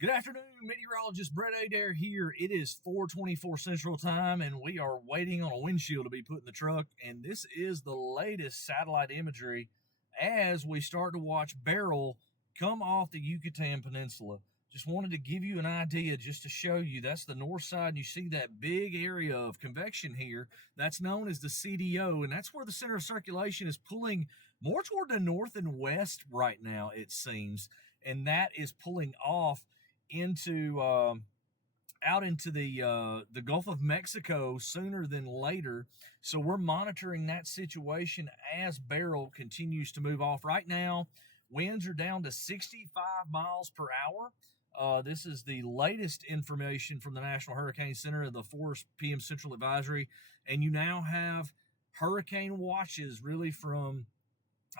Good afternoon, meteorologist Brett Adair here. It is 4:24 Central Time, and we are waiting on a windshield to be put in the truck. And this is the latest satellite imagery as we start to watch Beryl come off the Yucatan Peninsula. Just wanted to give you an idea, just to show you that's the north side, and you see that big area of convection here. That's known as the CDO, and that's where the center of circulation is pulling more toward the north and west right now, it seems, and that is pulling off into out into the Gulf of Mexico sooner than later. So we're monitoring that situation as Beryl continues to move off. Right now, winds are down to 65 miles per hour. This is the latest information from the National Hurricane Center of the 4 p.m. Central Advisory, and you now have hurricane watches really from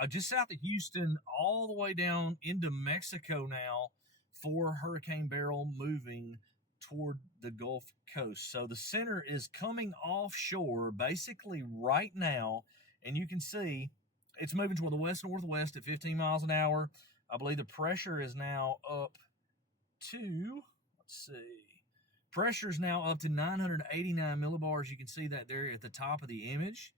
just south of Houston all the way down into Mexico now for Hurricane Beryl moving toward the Gulf Coast. So the center is coming offshore basically right now, and you can see it's moving toward the west-northwest at 15 miles an hour. I believe the pressure is now up to, pressure is now up to 989 millibars. You can see that there at the top of the image,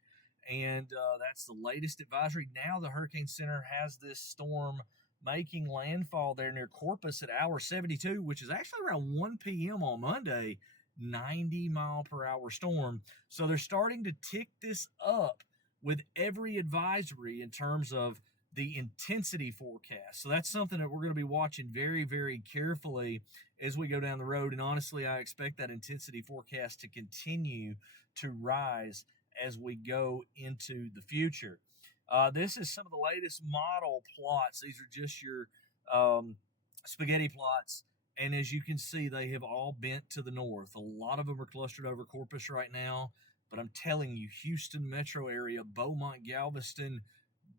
and that's the latest advisory. Now the Hurricane Center has this storm making landfall there near Corpus at hour 72, which is actually around 1 p.m. on Monday, 90 mile per hour storm. So they're starting to tick this up with every advisory in terms of the intensity forecast. So that's something that we're going to be watching very, very carefully as we go down the road. And honestly, I expect that intensity forecast to continue to rise as we go into the future. This is some of the latest model plots. These are just your spaghetti plots. And as you can see, they have all bent to the north. A lot of them are clustered over Corpus right now. But I'm telling you, Houston metro area, Beaumont, Galveston,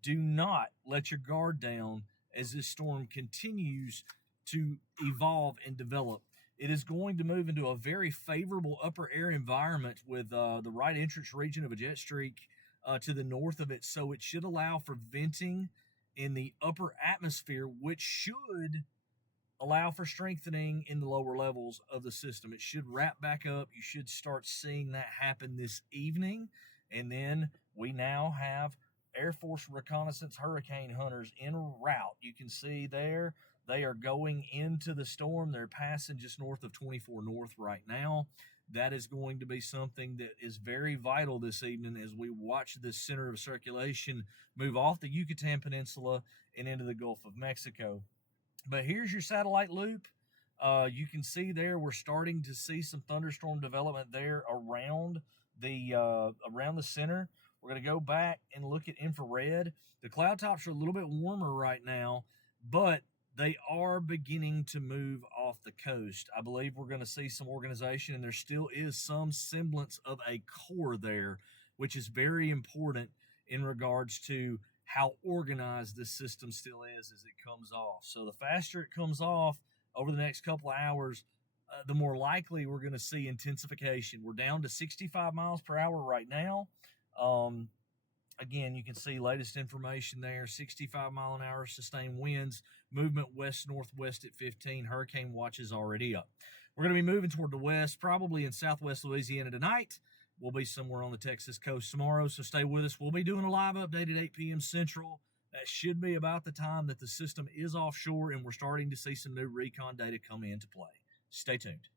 do not let your guard down as this storm continues to evolve and develop. It is going to move into a very favorable upper air environment with the right entrance region of a jet streak to the north of it. So it should allow for venting in the upper atmosphere, which should allow for strengthening in the lower levels of the system. It should wrap back up. You should start seeing that happen this evening. And then we now have Air Force reconnaissance hurricane hunters en route. You can see there they are going into the storm. They're passing just north of 24 North right now. That is going to be something that is very vital this evening as we watch this center of circulation move off the Yucatan Peninsula and into the Gulf of Mexico. But here's your satellite loop. You can see there we're starting to see some thunderstorm development there around the center. We're going to go back and look at infrared. The cloud tops are a little bit warmer right now, but they are beginning to move off the coast. I believe we're going to see some organization, and there still is some semblance of a core there, which is very important in regards to how organized this system still is as it comes off. So the faster it comes off over the next couple of hours, the more likely we're going to see intensification. We're down to 65 miles per hour right now. Again, you can see latest information there, 65 mile an hour sustained winds, movement west-northwest at 15, hurricane watch is already up. We're going to be moving toward the west, probably in southwest Louisiana tonight. We'll be somewhere on the Texas coast tomorrow, so stay with us. We'll be doing a live update at 8 p.m. Central. That should be about the time that the system is offshore and we're starting to see some new recon data come into play. Stay tuned.